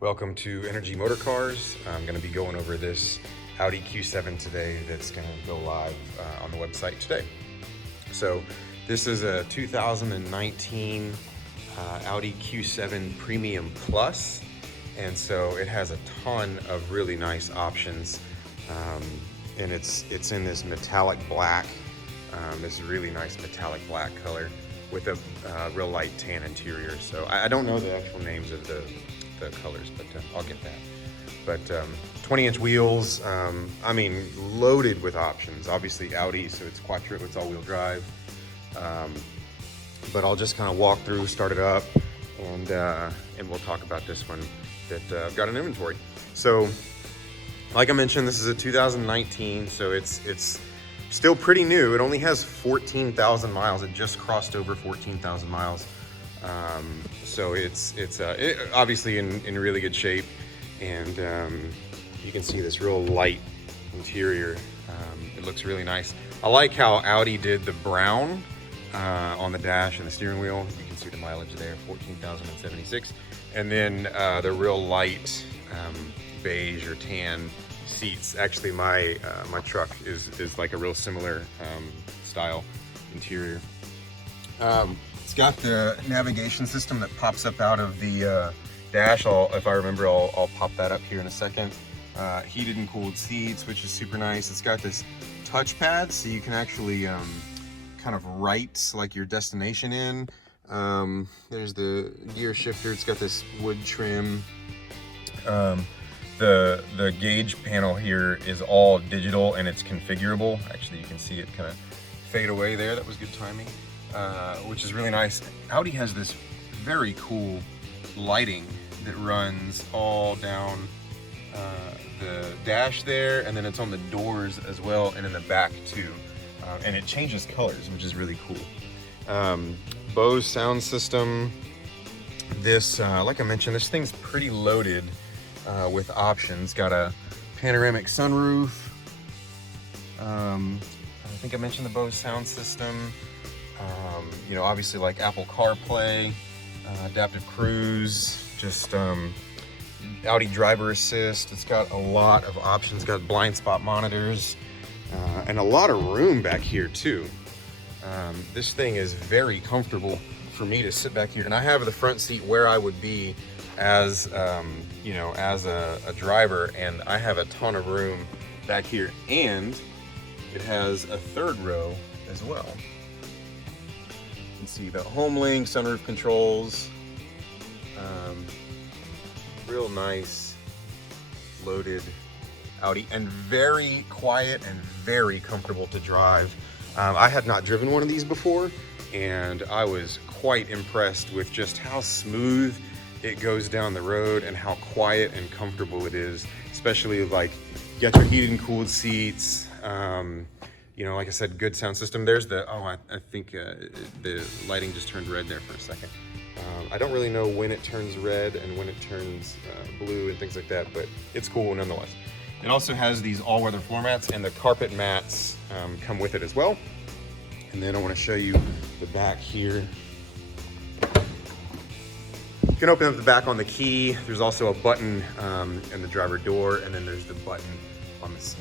Welcome to Energy Motorcars. I'm going to be going over this Audi Q7 today that's going to go live on the website today. So this is a 2019 Audi Q7 Premium Plus, and so it has a ton of really nice options, and it's in this metallic black, this really nice metallic black color with a real light tan interior. So I don't know the actual names of the colors, but I'll get that. But 20-inch wheels, I mean, loaded with options. Obviously Audi, so it's quattro, it's all-wheel drive. But I'll just kind of walk through, start it up, and we'll talk about this one that I've got in inventory. So, like I mentioned, this is a 2019, so it's still pretty new. It only has 14,000 miles. It just crossed over 14,000 miles. So it's obviously in really good shape, and you can see this real light interior. It looks really nice. I like how Audi did the brown on the dash and the steering wheel. You can see the mileage there, 14,076, and then the real light beige or tan seats. Actually, my truck is like a real similar style interior. It's got the navigation system that pops up out of the dash. If I remember, I'll pop that up here in a second. Heated and cooled seats, which is super nice. It's got this touchpad, so you can actually kind of write like your destination in. There's the gear shifter. It's got this wood trim. The gauge panel here is all digital and it's configurable. Actually, you can see it kind of fade away there. That was good timing. Which is really nice. Audi has this very cool lighting that runs all down the dash there, and then it's on the doors as well, and in the back too. And it changes colors, which is really cool. Bose sound system. This, like I mentioned, this thing's pretty loaded with options. Got a panoramic sunroof. I think I mentioned the Bose sound system. You know, obviously like Apple CarPlay, adaptive cruise, just Audi driver assist. It's got a lot of options. It's got blind spot monitors, and a lot of room back here too. This thing is very comfortable for me to sit back here, and I have the front seat where I would be as you know, as a driver, and I have a ton of room back here, and it has a third row as well. You can see the HomeLink, sunroof controls, real nice loaded Audi, and very quiet and very comfortable to drive. I had not driven one of these before, and I was quite impressed with just how smooth it goes down the road and how quiet and comfortable it is, especially like you got your heated and cooled seats. You know, like I said, good sound system. There's the, I think the lighting just turned red there for a second. I don't really know when it turns red and when it turns blue and things like that, but it's cool nonetheless. It also has these all-weather floor mats, and the carpet mats come with it as well. And then I want to show you the back here. You can open up the back on the key. There's also a button in the driver door, and then there's the button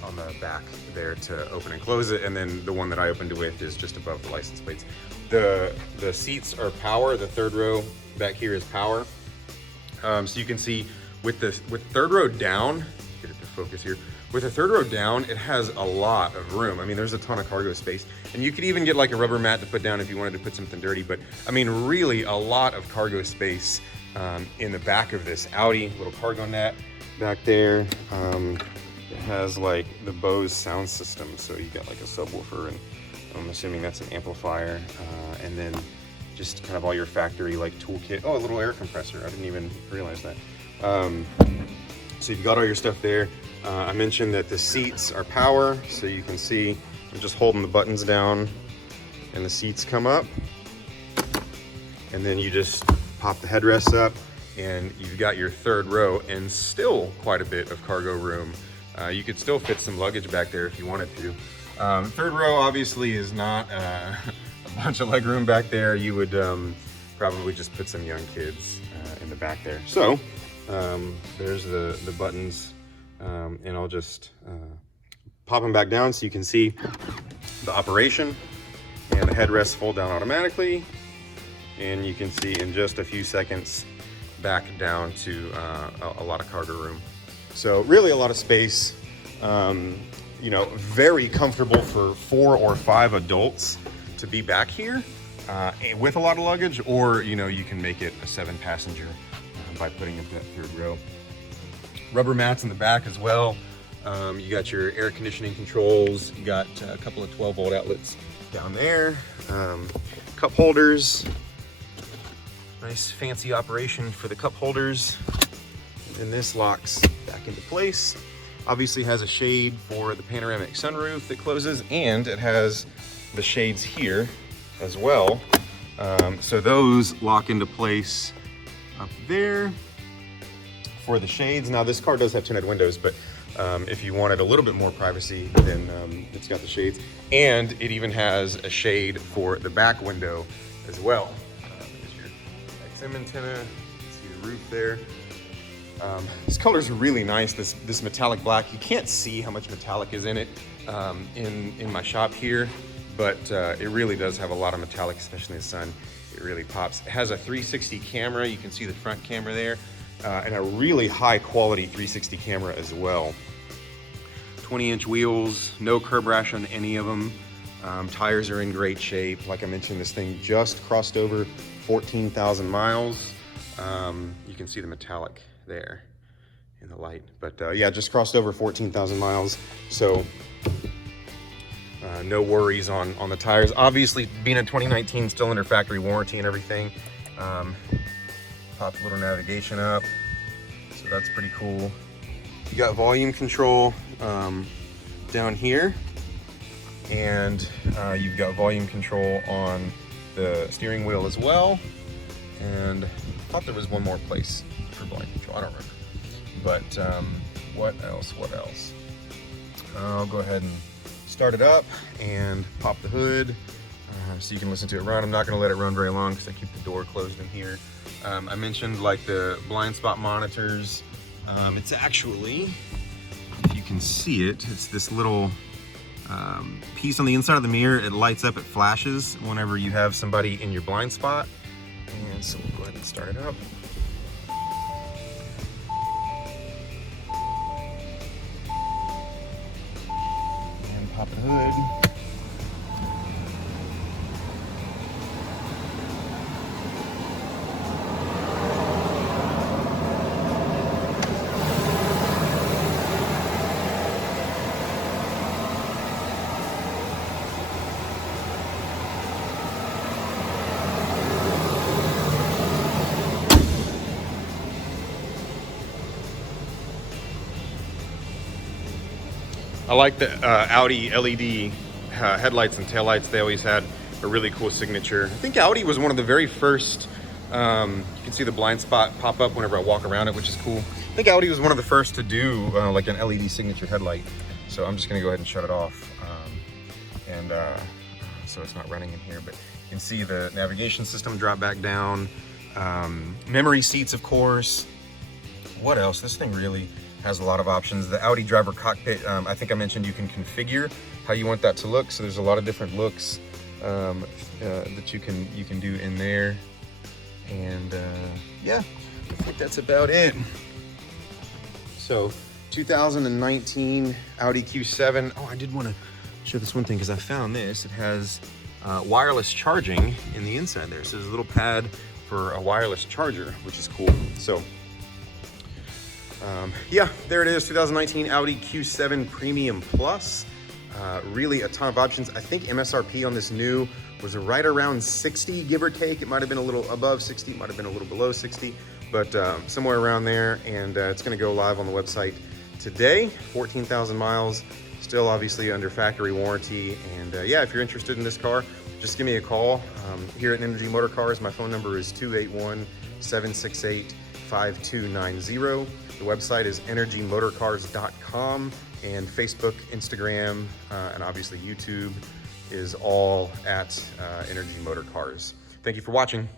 on the back there to open and close it, and then the one that I opened it with is just above the license plates. The seats are power. The third row back here is power. So you can see with third row down, get it to focus here. With the third row down, it has a lot of room. I mean, there's a ton of cargo space, and you could even get like a rubber mat to put down if you wanted to put something dirty. But I mean, really a lot of cargo space in the back of this Audi. Little cargo net back there. It has like the Bose sound system, so you got like a subwoofer, and I'm assuming that's an amplifier, and then just kind of all your factory like toolkit. Oh, a little air compressor. I didn't even realize that. So you've got all your stuff there. I mentioned that the seats are power, so you can see I'm just holding the buttons down and the seats come up, and then you just pop the headrests up and you've got your third row, and still quite a bit of cargo room. You could still fit some luggage back there if you wanted to. Third row obviously is not a bunch of leg room back there. You would probably just put some young kids in the back there. So There's the buttons, and I'll just pop them back down so you can see the operation. And the headrests fold down automatically, and you can see in just a few seconds back down to a lot of cargo room. So really a lot of space. You know, very comfortable for 4 or 5 adults to be back here with a lot of luggage, or you know, you can make it a 7-passenger by putting it that 3rd row. Rubber mats in the back as well. You got your air conditioning controls. You got a couple of 12-volt outlets down there. Cup holders. Nice fancy operation for the cup holders. And this locks back into place. Obviously has a shade for the panoramic sunroof that closes, and it has the shades here as well. So those lock into place up there for the shades. Now this car does have tinted windows, but if you wanted a little bit more privacy, then it's got the shades. And it even has a shade for the back window as well. There's your XM antenna, you can see the roof there. This color is really nice, this metallic black. You can't see how much metallic is in it in my shop here, but it really does have a lot of metallic, especially in the sun. It really pops. It has a 360 camera. You can see the front camera there, and a really high quality 360 camera as well. 20-inch wheels, no curb rash on any of them. Tires are in great shape. Like I mentioned, this thing just crossed over 14,000 miles. You can see the metallic there in the light, but yeah, just crossed over 14,000 miles. So no worries on the tires. Obviously, being a 2019, still under factory warranty and everything. Pop a little navigation up, so that's pretty cool. You got volume control down here, and you've got volume control on the steering wheel as well. And I thought there was one more place for volume control, I don't remember. But what else? I'll go ahead and start it up and pop the hood so you can listen to it run. I'm not gonna let it run very long because I keep the door closed in here. I mentioned like the blind spot monitors. It's actually, if you can see it, it's this little piece on the inside of the mirror. It lights up, it flashes whenever you have somebody in your blind spot. And so we'll go ahead and start it up. And pop the hood. I like the Audi LED headlights and taillights. They always had a really cool signature. I think Audi was one of the very first, you can see the blind spot pop up whenever I walk around it, which is cool. I think Audi was one of the first to do like an LED signature headlight. So I'm just gonna go ahead and shut it off. So it's not running in here, but you can see the navigation system drop back down. Memory seats, of course. What else? This thing really has a lot of options. The Audi driver cockpit, I think I mentioned you can configure how you want that to look. So there's a lot of different looks that you can do in there. And yeah, I think that's about it. So 2019 Audi Q7. Oh, I did want to show this one thing because I found this. It has wireless charging in the inside there. So there's a little pad for a wireless charger, which is cool. So yeah, there it is, 2019 Audi Q7 Premium Plus. Really a ton of options. I think MSRP on this new was right around 60, give or take. It might have been a little above 60, it might have been a little below 60, but somewhere around there. And it's gonna go live on the website today. 14,000 miles, still obviously under factory warranty. And yeah, if you're interested in this car, just give me a call. Here at Energy Motorcars, my phone number is 281-768-5290. The website is energymotorcars.com, and Facebook, Instagram, and obviously YouTube is all at Energy Motorcars. Thank you for watching.